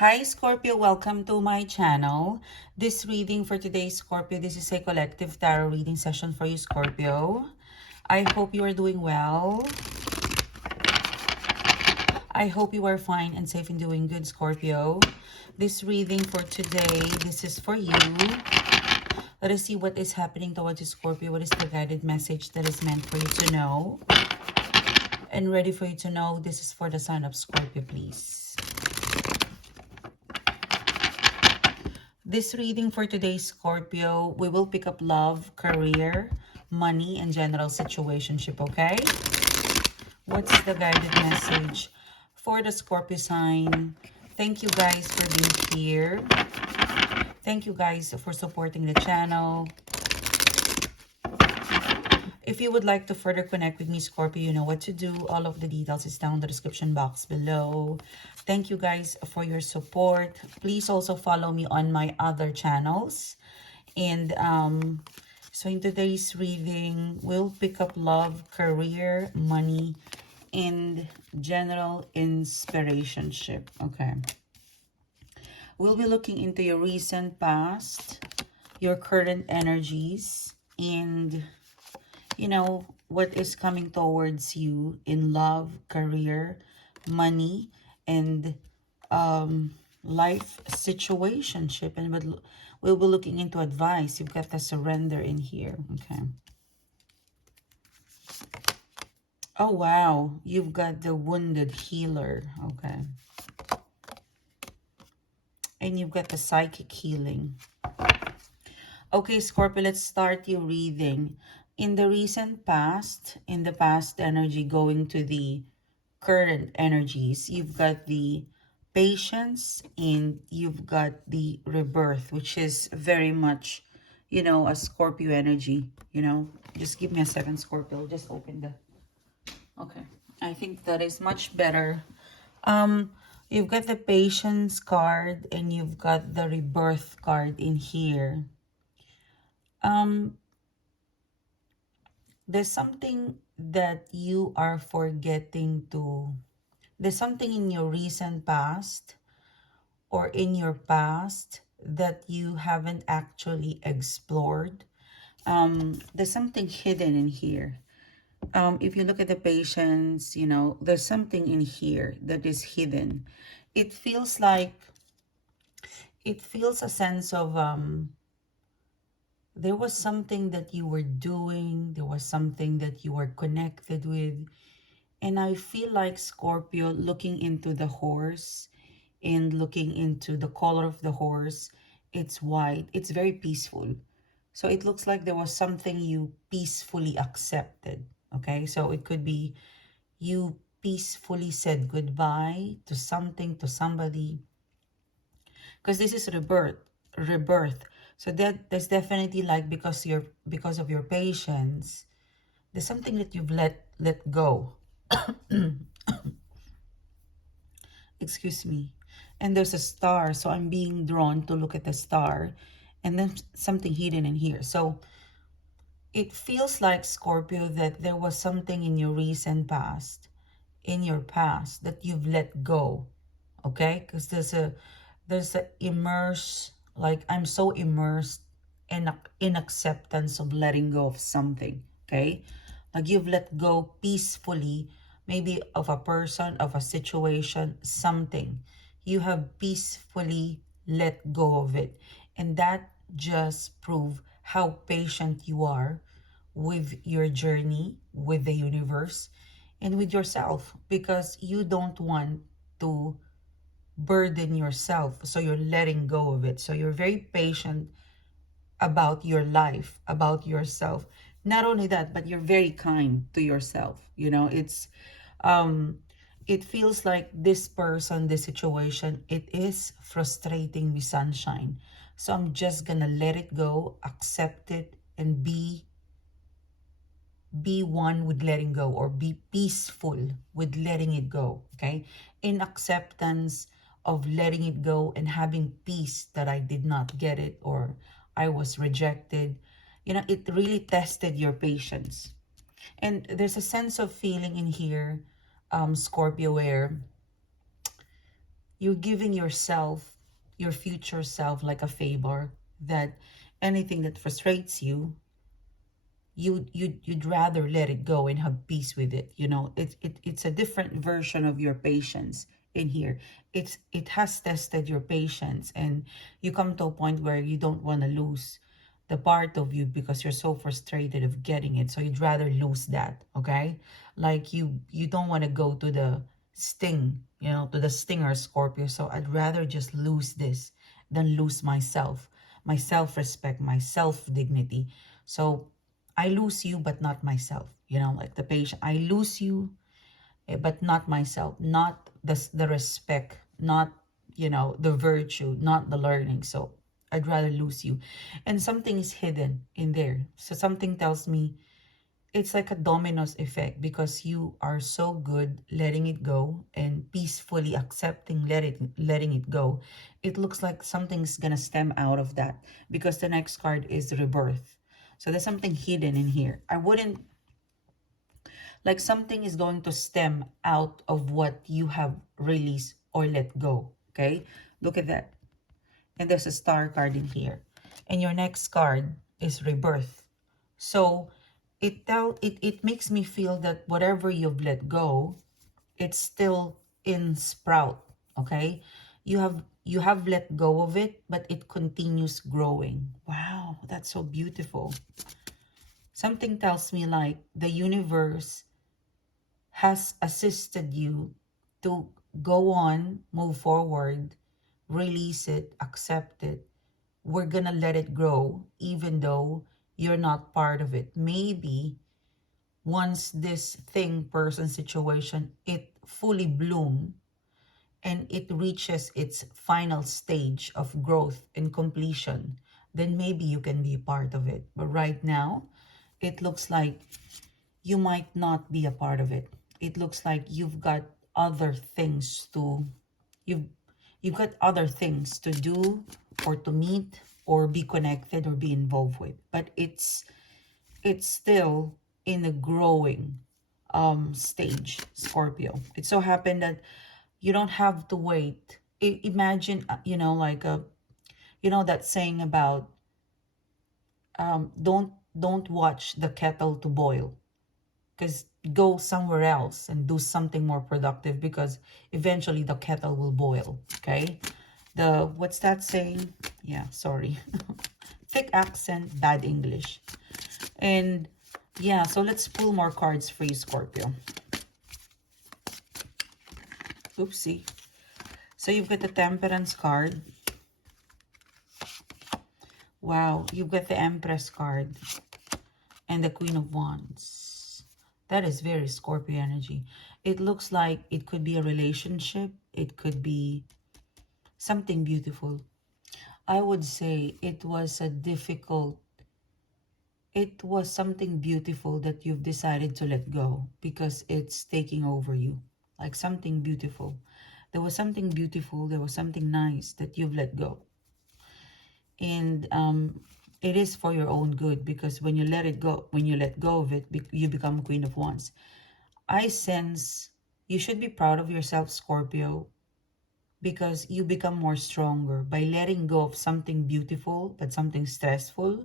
Hi Scorpio, welcome to my channel. This reading for today, Scorpio, this is a collective tarot reading session for you, Scorpio. I hope you are doing well. I hope you are fine and safe and doing good, Scorpio. This reading for today, this is for you. Let us see what is happening towards you, Scorpio. What is the guided message that is meant for you to know? And ready for you to know, this is for the sign of Scorpio, please. This reading for today, Scorpio, we will pick up love, career, money, and general situationship, okay? What's the guided message for the Scorpio sign? Thank you guys for being here. Thank you guys for supporting the channel. If you would like to further connect with me, Scorpio, you know what to do. All of the details is down in the description box below. Thank you guys for your support. Please also follow me on my other channels. And so in today's reading, we'll pick up love, career, money, and general inspirationship. Okay. We'll be looking into your recent past, your current energies, and you know, what is coming towards you in love, career, money, and life situationship. And we'll be looking into advice. You've got the surrender in here. Okay. Oh, wow. You've got the wounded healer. Okay. And you've got the psychic healing. Okay, Scorpio, let's start your reading. In the recent past, in the past energy going to the current energies, you've got the patience and you've got the rebirth, which is very much, you know, a Scorpio energy, you know. Just give me a second, Scorpio. Just open the... Okay. I think that is much better. You've got the patience card and you've got the rebirth card in here. There's something that you are forgetting to... There's something in your recent past or in your past that you haven't actually explored. There's something hidden in here. If you look at the patience, you know, there's something in here that is hidden. It feels like, it feels a sense of, there was something that you were doing, there was something that you were connected with. And I feel like Scorpio, looking into the horse and looking into the color of the horse, it's white. It's very peaceful. So it looks like there was something you peacefully accepted. Okay, so it could be you peacefully said goodbye to something, to somebody. Because this is rebirth. So that's definitely like because of your patience, there's something that you've let go. Excuse me. And there's a star, so I'm being drawn to look at the star, and then something hidden in here. So it feels like, Scorpio, that there was something in your recent past, in your past, that you've let go. Okay, because there's a immerse, like I'm so immersed in acceptance of letting go of something. Okay, like you've let go peacefully, maybe of a person, of a situation, something. You have peacefully let go of it. And that just proves how patient you are with your journey, with the universe, and with yourself, because you don't want to burden yourself. So you're letting go of it. So you're very patient about your life, about yourself. Not only that, but you're very kind to yourself. You know, it feels like this person, this situation, it is frustrating me, sunshine. So I'm just gonna let it go, accept it, and be one with letting go, or be peaceful with letting it go. Okay, in acceptance of letting it go and having peace that I did not get it, or I was rejected. You know, it really tested your patience. And there's a sense of feeling in here, Scorpio, where you're giving yourself, your future self, like a favor, that anything that frustrates you, you'd rather let it go and have peace with it. You know, it's a different version of your patience in here. It has tested your patience, and you come to a point where you don't want to lose the part of you because you're so frustrated of getting it, so you'd rather lose that. Okay, like you don't want to go to the sting, you know, to the stinger, Scorpio. So I'd rather just lose this than lose myself, my self-respect, my self-dignity. So I lose you, but not myself. You know, like the patient, I lose you, but not myself, not the respect, not, you know, the virtue, not the learning. So I'd rather lose you. And something is hidden in there. So something tells me it's like a dominoes effect, because you are so good letting it go and peacefully accepting, letting it go. It looks like something's gonna stem out of that, because the next card is rebirth. So there's something hidden in here. I wouldn't, like, something is going to stem out of what you have released or let go. Okay, look at that. And there's a star card in here, and your next card is rebirth. So it makes me feel that whatever you've let go, it's still in sprout. Okay, you have let go of it, but it continues growing. Wow, that's so beautiful. Something tells me like the universe has assisted you to go on, move forward, release it, accept it. We're gonna let it grow, even though you're not part of it. Maybe once this thing, person, situation, it fully bloom and it reaches its final stage of growth and completion, then maybe you can be part of it. But right now, it looks like you might not be a part of it. It looks like you've got other things to, you've you've got other things to do, or to meet, or be connected, or be involved with. But it's still in a growing stage, Scorpio. It so happened that you don't have to wait. Imagine, you know, like a, you know, that saying about don't watch the kettle to boil, because go somewhere else and do something more productive, because eventually the kettle will boil. Okay, the, what's that saying? Yeah, sorry. Thick accent, bad English. And yeah, so let's pull more cards for you, Scorpio. Oopsie. So you've got the Temperance card. Wow, you've got the Empress card and the Queen of Wands. That is very Scorpio energy. It looks like it could be a relationship. It could be something beautiful. I would say it was something beautiful that you've decided to let go, because it's taking over you. Like something beautiful. There was something beautiful. There was something nice that you've let go. And it is for your own good, because when you let it go, when you let go of it, you become Queen of Wands. I sense you should be proud of yourself, Scorpio, because you become more stronger by letting go of something beautiful but something stressful.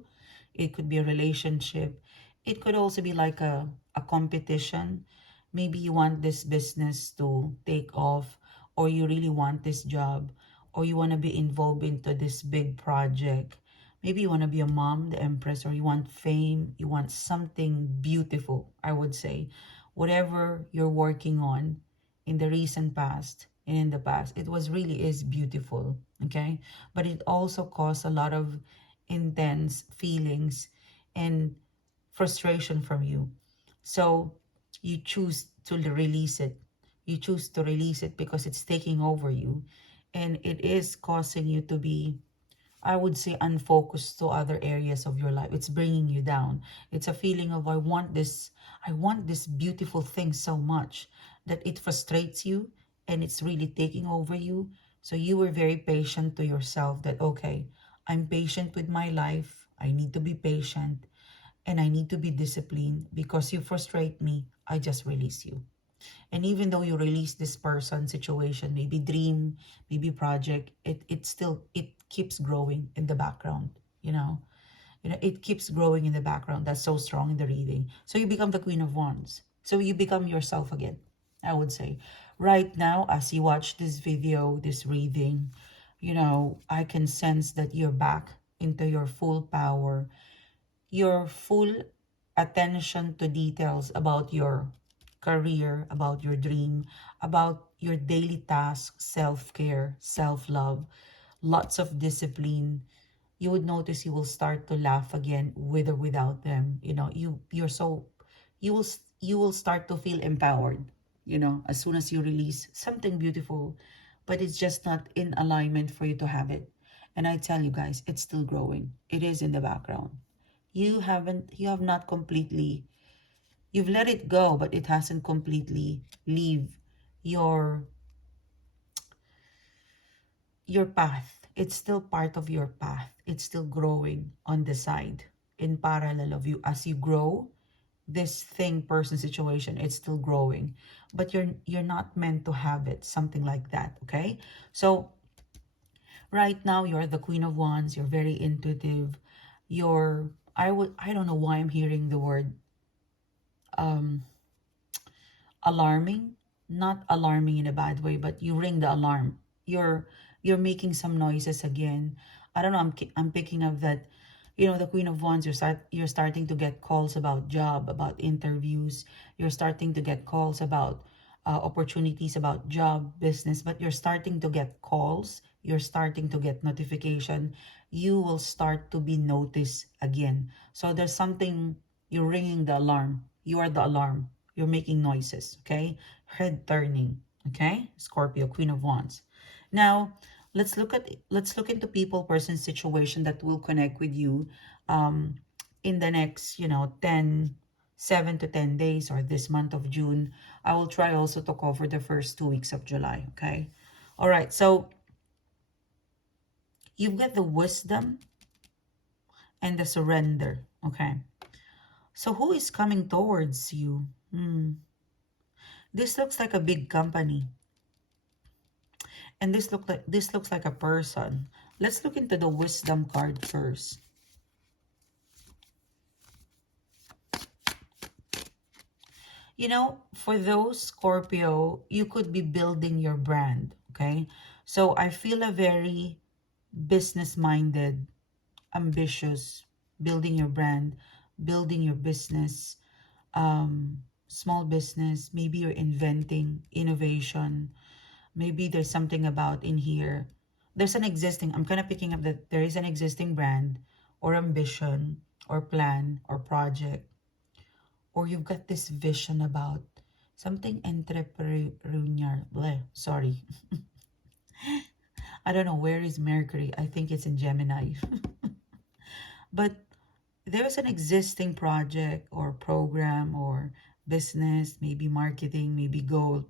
It could be a relationship. It could also be like a competition. Maybe you want this business to take off, or you really want this job, or you want to be involved into this big project. Maybe you want to be a mom, the Empress, or you want fame, you want something beautiful, I would say. Whatever you're working on in the recent past and in the past, it was really is beautiful, okay? But it also caused a lot of intense feelings and frustration from you. So you choose to release it. You choose to release it because it's taking over you, and it is causing you to be, I would say, unfocused to other areas of your life. It's bringing you down. It's a feeling of, I want this beautiful thing so much that it frustrates you and it's really taking over you. So you were very patient to yourself that, okay, I'm patient with my life. I need to be patient and I need to be disciplined, because you frustrate me. I just release you. And even though you release this person, situation, maybe dream, maybe project, it keeps growing in the background, you know. It keeps growing in the background. That's so strong in the reading. So you become the Queen of Wands. So you become yourself again, I would say. Right now, as you watch this video, this reading, I can sense that you're back into your full power, your full attention to details about your career, about your dream, about your daily tasks, self-care, self-love, lots of discipline. You would notice you will start to laugh again with or without them. You will start to feel empowered, as soon as you release something beautiful, but it's just not in alignment for you to have it. And I tell you guys, it's still growing. It is in the background. You have not completely, you've let it go, but it hasn't completely leave your your path. It's still part of your path. It's still growing on the side in parallel of you. As you grow, this thing, person, situation, it's still growing. But you're not meant to have it, something like that, okay? So right now you're the Queen of Wands, you're very intuitive. I don't know why I'm hearing the word um alarming, not alarming in a bad way, but you ring the alarm. You're making some noises again. I don't know, I'm picking up that, the Queen of Wands, you're starting to get calls about job, about interviews. You're starting to get calls about opportunities, about job, business, but you're starting to get calls, you're starting to get notification. You will start to be noticed again. So there's something, you're ringing the alarm. You are the alarm. You're making noises, okay? Head turning, okay? Scorpio, Queen of Wands. Now, let's look into people, person, situation that will connect with you um in the next, 7 to 10 days, or this month of June. I will try also to cover the first 2 weeks of July, okay? All right, so you've got the wisdom and the surrender, okay? So who is coming towards you? This looks like a big company. And this looks like a person. Let's look into the wisdom card first. For those Scorpio, you could be building your brand, okay? So I feel a very business-minded, ambitious, building your brand, building your business, small business. Maybe you're inventing innovation. Maybe there's something about in here. There's an existing, I'm kind of picking up that there is an existing brand or ambition or plan or project, or you've got this vision about something entrepreneurial. Bleh, sorry. I don't know, where is Mercury? I think it's in Gemini. But there's an existing project or program or business, maybe marketing, maybe goal.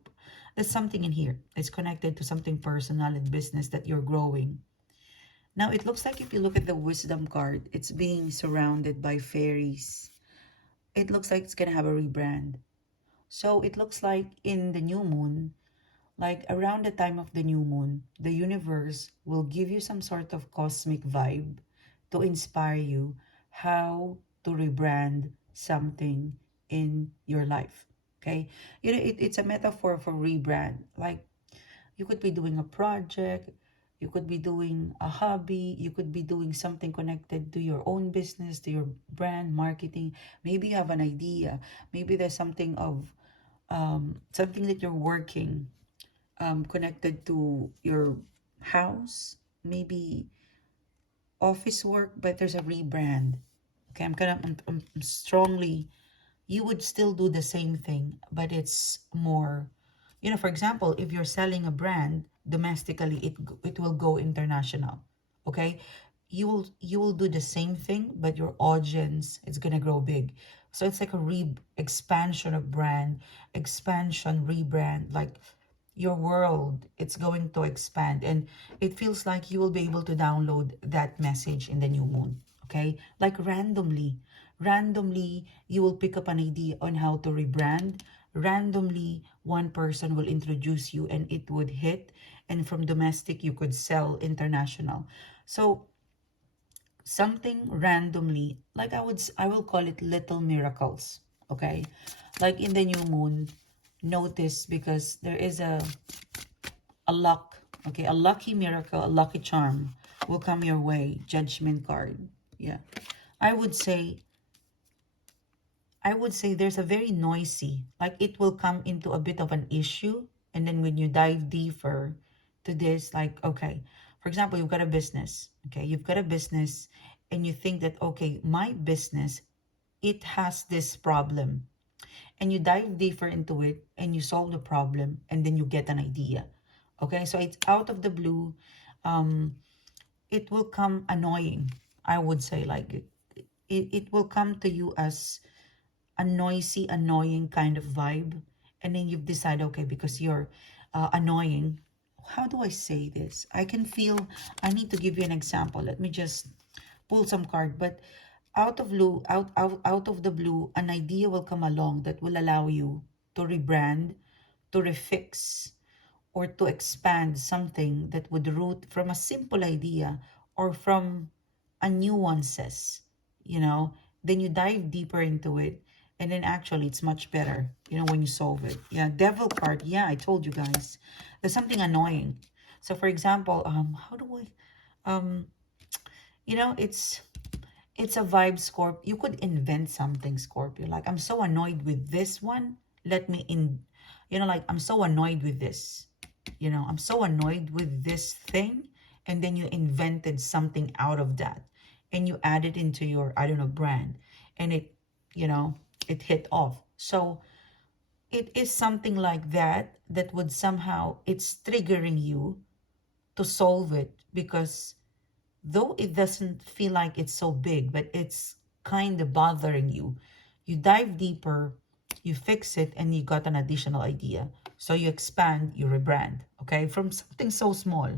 There's something in here. It's connected to something personal and business that you're growing. Now, it looks like if you look at the wisdom card, it's being surrounded by fairies. It looks like it's going to have a rebrand. So it looks like in the new moon, like around the time of the new moon, the universe will give you some sort of cosmic vibe to inspire you how to rebrand something in your life. Okay? It's a metaphor for rebrand. Like you could be doing a project, you could be doing a hobby, you could be doing something connected to your own business, to your brand, marketing. Maybe you have an idea. Maybe there's something of something that you're working connected to your house, maybe office work, but there's a rebrand. Okay, I'm strongly, you would still do the same thing, but it's more, for example, if you're selling a brand domestically, it will go international. Okay, you will do the same thing, but your audience is gonna grow big. So it's like a expansion of brand, expansion, rebrand, like your world, it's going to expand, and it feels like you will be able to download that message in the new moon. Okay, like randomly you will pick up an idea on how to rebrand, randomly one person will introduce you and it would hit, and from domestic you could sell international. So something randomly, like I will call it little miracles, okay? Like in the new moon, notice, because there is a luck, okay, a lucky miracle, a lucky charm will come your way. Judgment card. Yeah. I would say there's a very noisy, like it will come into a bit of an issue. And then when you dive deeper to this, like, okay, for example, you've got a business, okay, you've got a business and you think that, okay, my business, it has this problem. And you dive deeper into it and you solve the problem and then you get an idea. Okay, so it's out of the blue. Um, it will come annoying, I would say, like it will come to you as a noisy, annoying kind of vibe. And then you've decided, okay, because you're annoying, how do I say this? I can feel, I need to give you an example. Let me just pull some card. But out of the blue, an idea will come along that will allow you to rebrand, to refix, or to expand something that would root from a simple idea or from a nuances, you know, then you dive deeper into it. And then actually it's much better, you know, when you solve it. Yeah, devil card. Yeah, I told you guys. There's something annoying. So for example, how do you know, it's a vibe, Scorpio. You could invent something, Scorpio. Like, I'm so annoyed with this one. Let me you know, like, I'm so annoyed with this. You know, I'm so annoyed with this thing. And then you invented something out of that. And you added into your, I don't know, brand. And it, you know, it hit off. So it is something like that that would somehow, it's triggering you to solve it, because though it doesn't feel like it's so big, but it's kind of bothering you. You dive deeper, you fix it, and you got an additional idea. So you expand, you rebrand, okay? From something so small,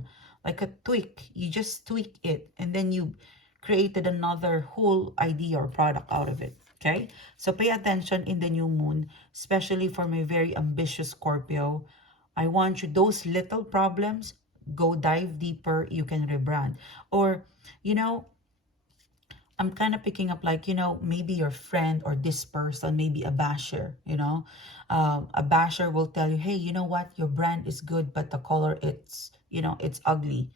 like a tweak, you just tweak it, and then you created another whole idea or product out of it, okay? So pay attention in the new moon, especially for my very ambitious Scorpio. I want you, those little problems, go dive deeper, you can rebrand. Or, you know, I'm kind of picking up, like, you know, maybe your friend or this person, maybe a basher, you know, a basher will tell you, hey, you know what, your brand is good, but the color, it's, you know, it's ugly.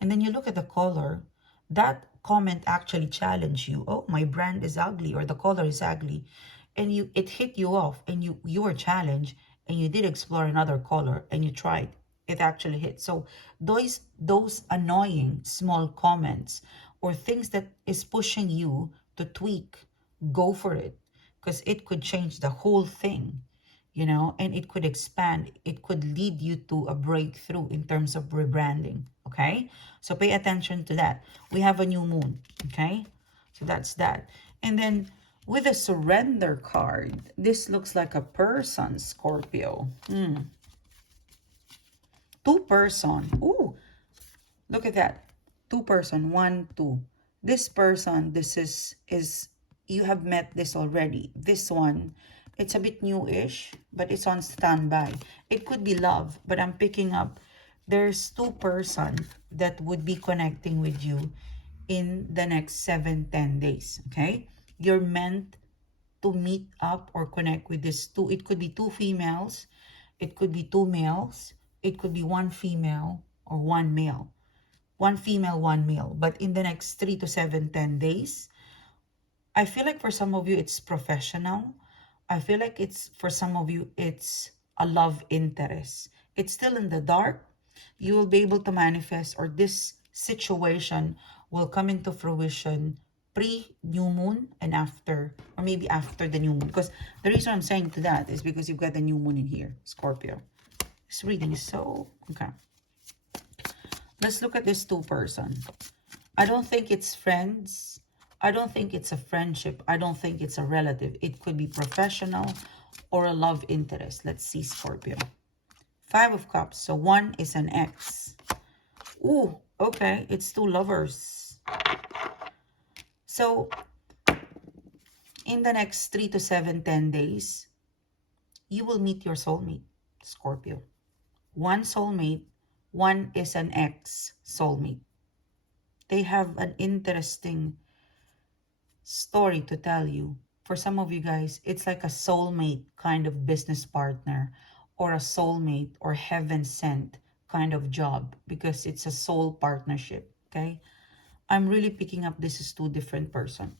And then you look at the color, that comment actually challenged you. Oh, my brand is ugly, or the color is ugly. And it hit you off, and you were challenged, and you did explore another color and you tried. It actually hit. So those annoying small comments or things that is pushing you to tweak, go for it, because it could change the whole thing, you know, and it could expand. It could lead you to a breakthrough in terms of rebranding, okay? So pay attention to that. We have a new moon, okay? So that's that. And then with a surrender card, this looks like a person, Scorpio. Two person. Ooh, look at that. Two person, one, two. This person, this is you have met this already. This one, it's a bit newish, but it's on standby. It could be love, but I'm picking up there's two person that would be connecting with you in the next 7-10 days. Okay, you're meant to meet up or connect with this two. It could be two females, it could be two males, it could be one female or one male. One female, one male. But in the next 3 to 7, 10 days, I feel like for some of you, it's professional. I feel like it's, for some of you, it's a love interest. It's still in the dark. You will be able to manifest, or this situation will come into fruition pre-new moon and after, or maybe after the new moon. Because the reason I'm saying to that is because you've got the new moon in here, Scorpio. This reading is so, okay. Let's look at this two person. I don't think it's friends. I don't think it's a friendship. I don't think it's a relative. It could be professional or a love interest. Let's see, Scorpio. 5 of Cups. So one is an ex. Ooh, okay. It's two lovers. So in the next 3 to 7, 10 days, You will meet your soulmate, Scorpio. One soulmate, one is an ex soulmate. They have an interesting story to tell you. For some of you guys, it's like a soulmate kind of business partner, or a soulmate or heaven sent kind of job, because it's a soul partnership. Okay, I'm really picking up this is two different person.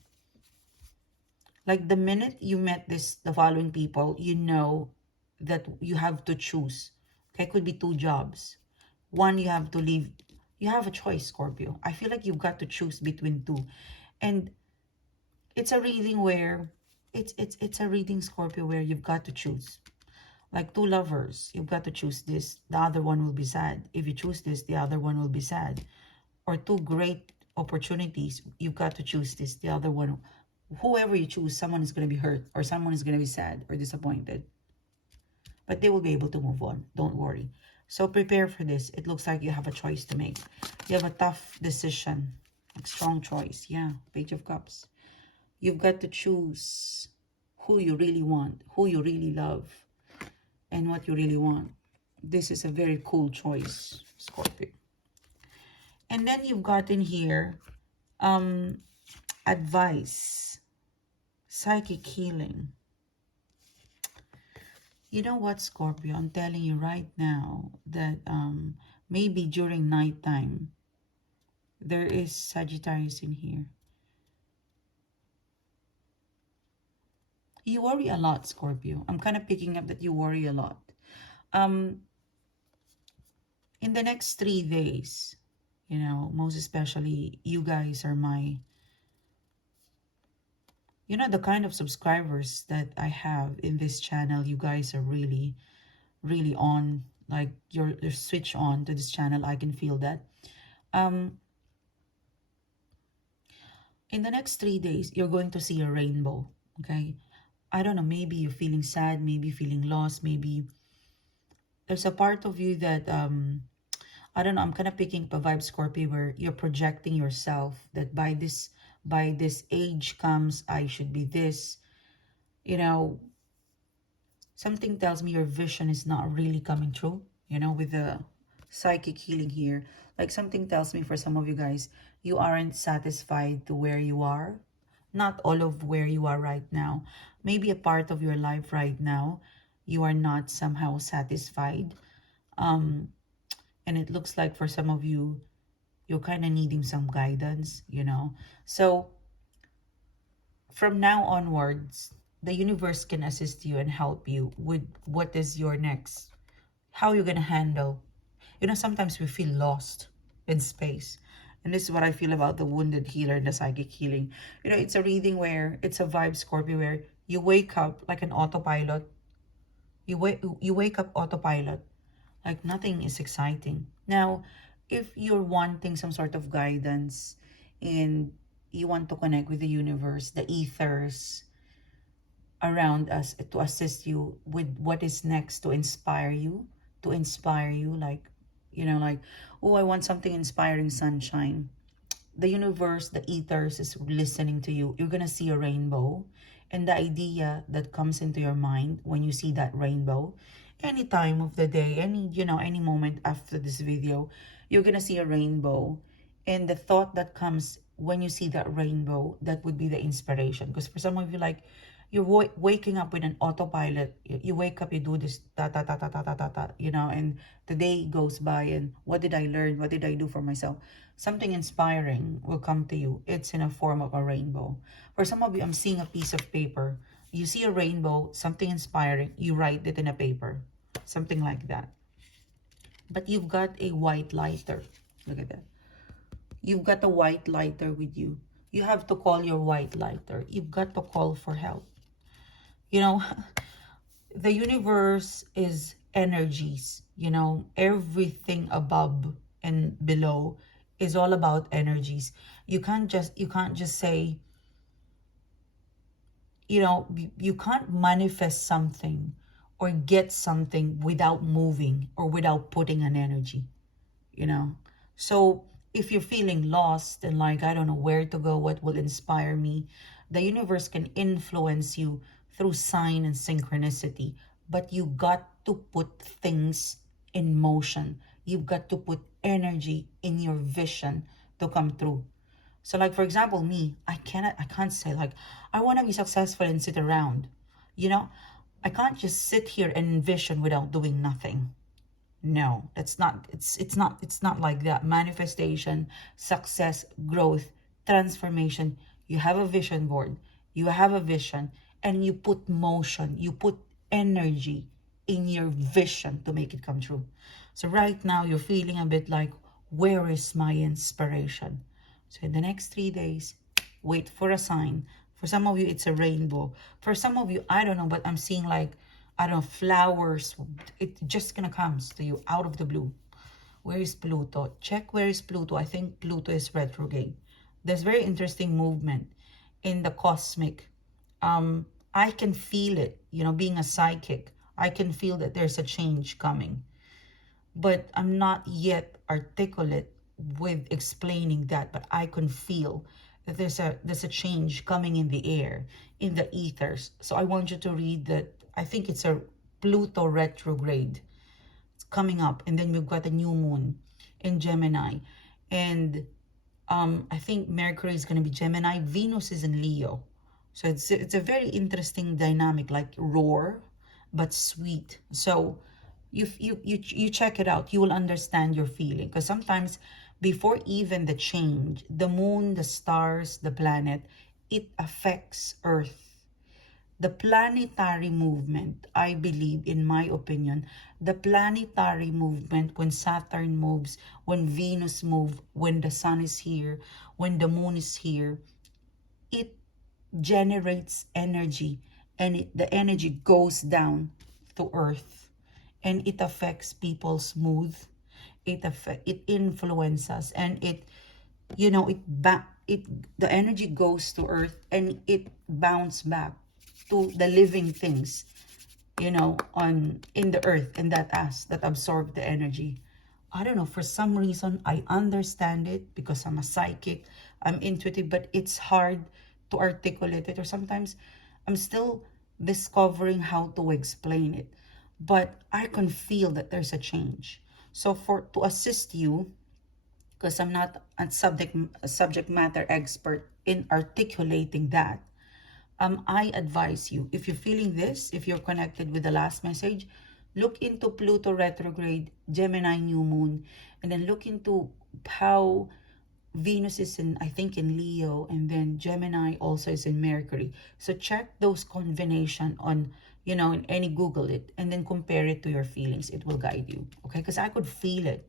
Like the minute you met the following people, you know that you have to choose. Okay, could be two jobs. One, you have to leave. You have a choice, Scorpio. I feel like you've got to choose between two. And it's a reading where it's a reading, Scorpio, where you've got to choose. Like two lovers, you've got to choose this. The other one will be sad. If you choose this, the other one will be sad. Or two great opportunities, you've got to choose this. The other one, whoever you choose, someone is going to be hurt, or someone is going to be sad or disappointed. But they will be able to move on. Don't worry. So prepare for this. It looks like you have a choice to make. You have a tough decision. Like strong choice. Yeah. Page of Cups. You've got to choose who you really want, who you really love, and what you really want. This is a very cool choice, Scorpio. And then you've got in here advice, psychic healing. You know what, Scorpio? I'm telling you right now that maybe during nighttime, there is Sagittarius in here. You worry a lot, Scorpio. I'm kind of picking up that you worry a lot. In the next 3 days, you know, most especially, you guys are my, you know, the kind of subscribers that I have in this channel. You guys are really, really on, like you're switch on to this channel. I can feel that. In the next 3 days, you're going to see a rainbow, okay? I don't know, maybe you're feeling sad, maybe feeling lost, maybe there's a part of you that, I don't know, I'm kind of picking up a vibe, Scorpio, where you're projecting yourself that by this age comes, I should be this. You know, something tells me your vision is not really coming true, you know, with the psychic healing here. Like something tells me for some of you guys, you aren't satisfied to where you are. Not all of where you are right now. Maybe a part of your life right now, you are not somehow satisfied. And it looks like for some of you, you're kind of needing some guidance, you know. So from now onwards, the universe can assist you and help you with what is your next, how you're going to handle. You know, sometimes we feel lost in space. And this is what I feel about the wounded healer and the psychic healing. You know, it's a reading where it's a vibe, Scorpio, where you wake up like an autopilot. You wake up autopilot, like nothing is exciting. Now, if you're wanting some sort of guidance and you want to connect with the universe, the ethers around us to assist you with what is next to inspire you, like, you know, like, oh, I want something inspiring, sunshine. The universe, the ethers is listening to you. You're gonna see a rainbow, and the idea that comes into your mind when you see that rainbow, any time of the day, any, you know, any moment after this video, you're gonna see a rainbow. And the thought that comes when you see that rainbow, that would be the inspiration. Because for some of you, like, you're waking up with an autopilot. You wake up, you do this, ta ta ta ta ta ta ta ta, you know, and the day goes by, and what did I learn? What did I do for myself? Something inspiring will come to you. It's in a form of a rainbow. For some of you, I'm seeing a piece of paper. You see a rainbow, something inspiring, you write it in a paper. Something like that. But you've got a white lighter. Look at that. You've got a white lighter with you. You have to call your white lighter. You've got to call for help. You know, the universe is energies. You know, everything above and below is all about energies. You can't just say, you know, you can't manifest something or get something without moving or without putting an energy, you know. So if you're feeling lost and like, I don't know where to go, what will inspire me, the universe can influence you through sign and synchronicity. but you got to put things in motion. You've got to put energy in your vision to come through. So like, for example, me, I can't say like, I want to be successful and sit around. You know, I can't just sit here and envision without doing nothing. No, that's not, it's not like that. Manifestation, success, growth, transformation. You have a vision board, you have a vision, and you put motion, you put energy in your vision to make it come true. So right now you're feeling a bit like, where is my inspiration? So in the next 3 days, wait for a sign. For some of you, it's a rainbow. For some of you, I don't know, but I'm seeing like, I don't know, flowers. It just gonna comes to you out of the blue. Where is Pluto? Check where is Pluto. I think Pluto is retrograde. There's very interesting movement in the cosmic. I can feel it, you know, being a psychic. I can feel that there's a change coming, but I'm not yet articulate with explaining that, but I can feel that there's a change coming in the air, in the ethers. So I want you to read that. I think it's a Pluto retrograde. It's coming up, and then we've got a new moon in Gemini, and I think Mercury is going to be Gemini, Venus is in Leo. So it's a very interesting dynamic, like roar but sweet. So you check it out, you will understand your feeling, because sometimes before even the change, the moon, the stars, the planet, it affects Earth. The planetary movement, I believe, in my opinion, the planetary movement, when Saturn moves, when Venus moves, when the sun is here, when the moon is here, it generates energy, and the energy goes down to Earth, and it affects people's mood. It influences, and it, you know, it the energy goes to Earth, and it bounce back to the living things, you know, on in the earth, and that absorb the energy. I don't know, for some reason I understand it because I'm a psychic, I'm intuitive, but it's hard to articulate it, or sometimes I'm still discovering how to explain it. But I can feel that there's a change. So for to assist you, because I'm not a subject matter expert in articulating that, I advise you, if you're feeling this, if you're connected with the last message, look into Pluto retrograde, Gemini new moon, and then look into how Venus is in, I think, in Leo, and then Gemini also is in Mercury. So check those combination on, you know, in any Google it, and then compare it to your feelings. It will guide you, okay? Because I could feel it.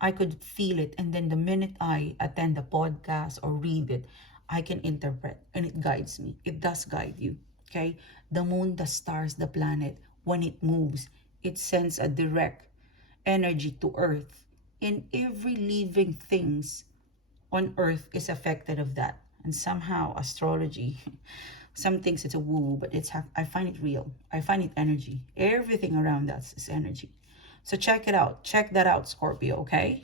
I could feel it. And then the minute I attend the podcast or read it, I can interpret, and it guides me. It does guide you, okay? The moon, the stars, the planet, when it moves, it sends a direct energy to Earth. And every living things on Earth is affected of that. And somehow astrology, some things it's a woo, but I find it real. I find it energy. Everything around us is energy. So check it out. Check that out, Scorpio, okay?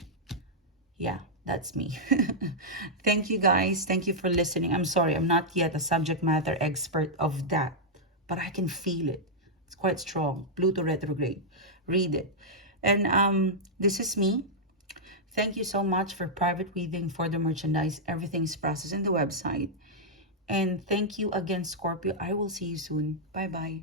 Yeah, that's me. Thank you, guys. Thank you for listening. I'm sorry, I'm not yet a subject matter expert of that, but I can feel it. It's quite strong. Pluto retrograde. Read it. And this is me. Thank you so much for private reading, for the merchandise. Everything's processed in the website. And thank you again, Scorpio. I will see you soon. Bye-bye.